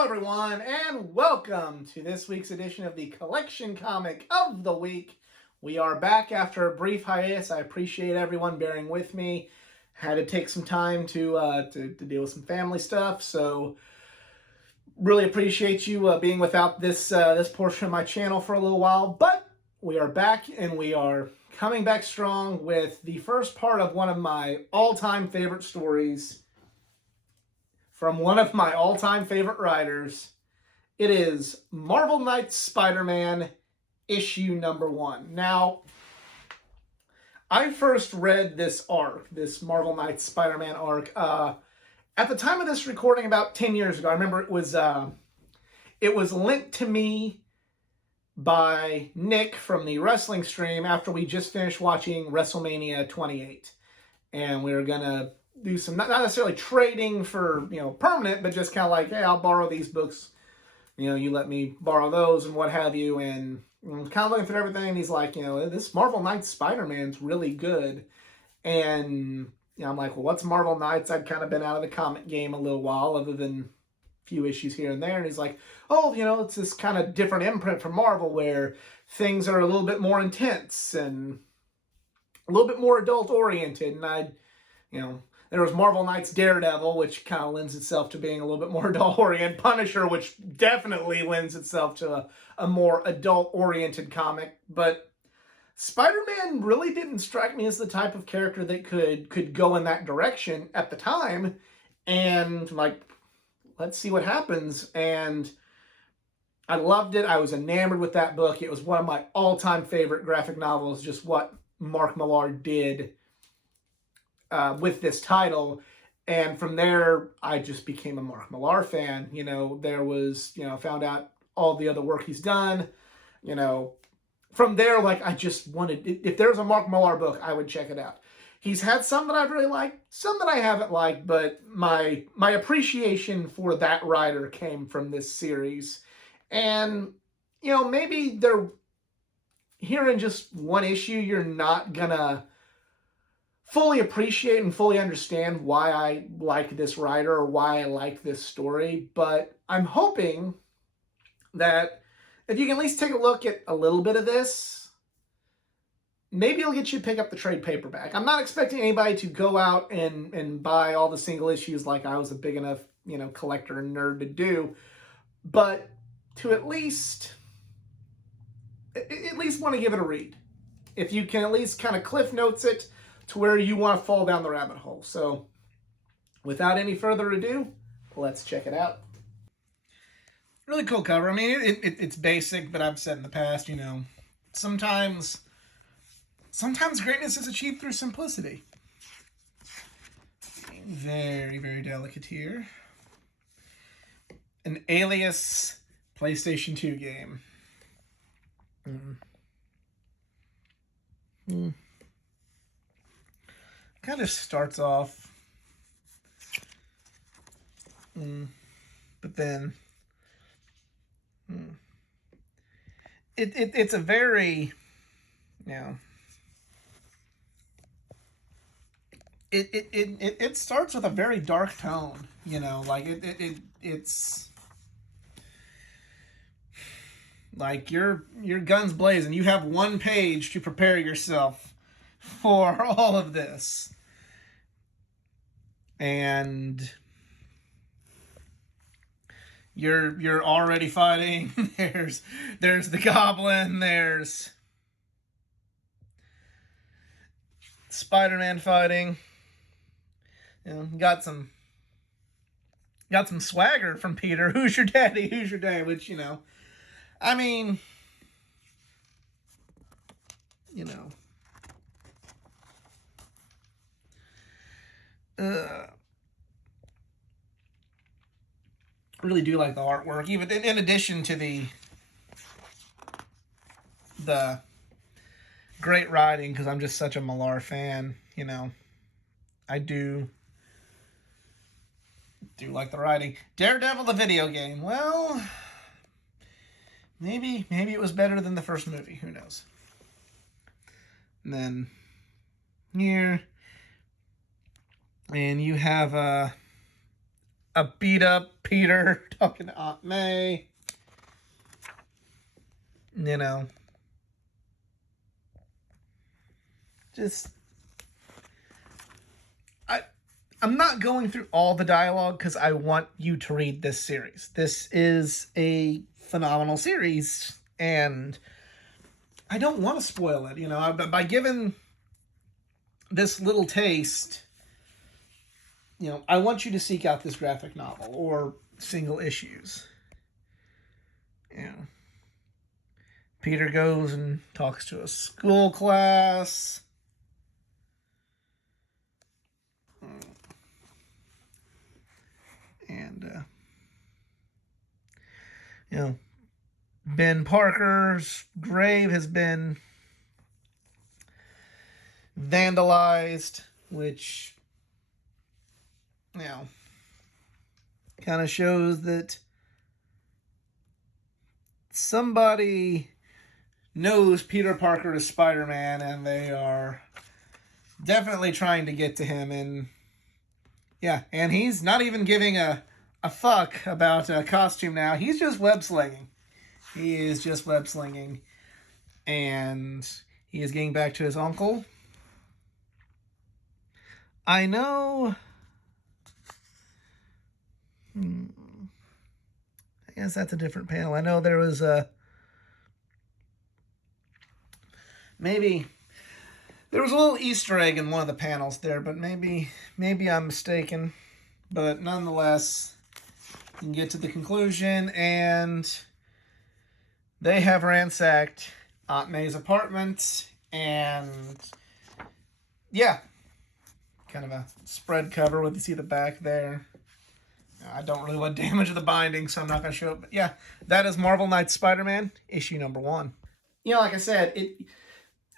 Hello everyone, and welcome to this week's edition of the Collection Comic of the Week. We are back after a brief hiatus. I appreciate everyone bearing with me. Had to take some time to deal with some family stuff, so really appreciate you being without this portion of my channel for a little while. But we are back, and we are coming back strong with the first part of one of my all-time favorite stories from one of my all-time favorite writers. It is Marvel Knights Spider-Man issue number 1. Now, I first read this arc, this Marvel Knights Spider-Man arc, at the time of this recording about 10 years ago. I remember it was linked to me by Nick from the wrestling stream after we just finished watching WrestleMania 28. And we were going to do some, not necessarily trading for, permanent, but just kind of like, hey, I'll borrow these books. You let me borrow those and what have you. And kind of looking through everything, and he's like, this Marvel Knights Spider-Man's really good. And I'm like, well, what's Marvel Knights? I'd kind of been out of the comic game a little while, other than a few issues here and there. And he's like, oh, it's this kind of different imprint from Marvel where things are a little bit more intense and a little bit more adult-oriented. And there was Marvel Knights Daredevil, which kind of lends itself to being a little bit more adult-oriented. Punisher, which definitely lends itself to a more adult-oriented comic. But Spider-Man really didn't strike me as the type of character that could go in that direction at the time. And, let's see what happens. And I loved it. I was enamored with that book. It was one of my all-time favorite graphic novels, just what Mark Millar did with this title. And from there, I just became a Mark Millar fan. There was, found out all the other work he's done. From there, I just wanted, if there's a Mark Millar book, I would check it out. He's had some that I've really liked, some that I haven't liked, but my appreciation for that writer came from this series. And, maybe they're here in just one issue, you're not gonna fully appreciate and fully understand why I like this writer or why I like this story, but I'm hoping that if you can at least take a look at a little bit of this, maybe it'll get you to pick up the trade paperback. I'm not expecting anybody to go out and buy all the single issues like I was a big enough, collector and nerd to do, but to at least want to give it a read. If you can at least kind of cliff notes it to where you want to fall down the rabbit hole. So, without any further ado, let's check it out. Really cool cover. I mean, it's basic, but I've said in the past, sometimes greatness is achieved through simplicity. Very, very delicate here. An Alias PlayStation 2 game. Kind of starts off, but then it's a very, it starts with a very dark tone, it's like your guns blazing. You have one page to prepare yourself for all of this. And you're already fighting. There's the Goblin, there's Spider-Man fighting. Got some swagger from Peter. Who's your daddy? Who's your dad? Which, I mean, really do like the artwork, even in addition to the great writing, because I'm just such a Millar fan. I do like the writing. Daredevil the video game. Well, maybe it was better than the first movie. Who knows? And then here, and you have a beat up Peter talking to Aunt May. You know, just I'm not going through all the dialogue because I want you to read this series. This is a phenomenal series, and I don't want to spoil it. You know, by giving this little taste, you know, I want you to seek out this graphic novel or single issues. You know, Peter goes and talks to a school class. And, you know, Ben Parker's grave has been vandalized, which, you know, kind of shows that somebody knows Peter Parker is Spider-Man, and they are definitely trying to get to him. And yeah, and he's not even giving a fuck about a costume now. He's just web slinging. He is just web slinging. And he is getting back to his uncle. I know. I guess that's a different panel. I know there was maybe there was a little Easter egg in one of the panels there, but maybe I'm mistaken. But nonetheless, you can get to the conclusion, and they have ransacked Aunt May's apartment, and yeah, kind of a spread cover with, you see the back there. I don't really want to damage the binding, so I'm not going to show it. But yeah, that is Marvel Knights Spider-Man, issue number 1. You know, like I said,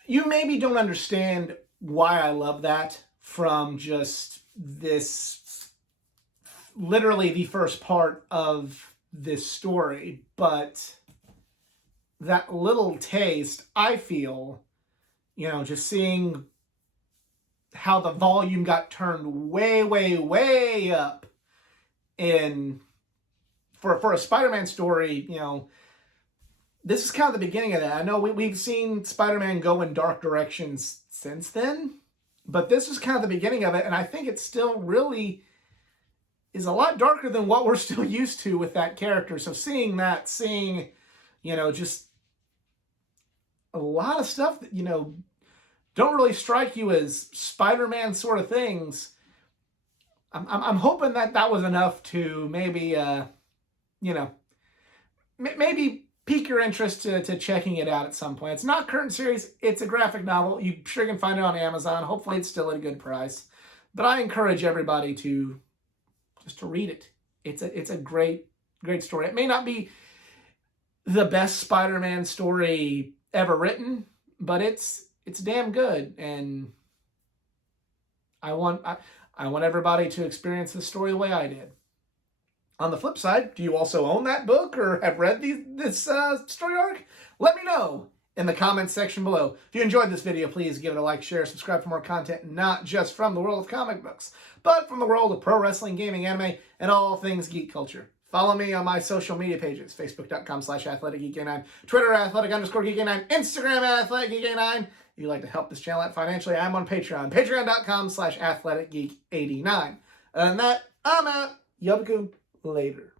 you maybe don't understand why I love that from just this, literally the first part of this story, but that little taste, I feel, you know, just seeing how the volume got turned way, way, way up in for a Spider-Man story, you know, this is kind of the beginning of that. I know we've seen Spider-Man go in dark directions since then, but this is kind of the beginning of it, and I think it still really is a lot darker than what we're still used to with that character. So seeing, you know, just a lot of stuff that, you know, don't really strike you as Spider-Man sort of things. I'm hoping that was enough to maybe, you know, maybe pique your interest to checking it out at some point. It's not current series. It's a graphic novel. You sure can find it on Amazon. Hopefully it's still at a good price. But I encourage everybody to read it. It's a great story. It may not be the best Spider-Man story ever written, but it's damn good, and I want everybody to experience this story the way I did. On the flip side, do you also own that book or have read this story arc? Let me know in the comments section below. If you enjoyed this video, please give it a like, share, subscribe for more content, not just from the world of comic books, but from the world of pro wrestling, gaming, anime, and all things geek culture. Follow me on my social media pages, facebook.com/athleticgeek89, Twitter @athletic_geek89, Instagram @athleticgeek89. If you'd like to help this channel out financially, I'm on Patreon, patreon.com/athleticgeek89. Other than that, I'm out. Yabaku. Later.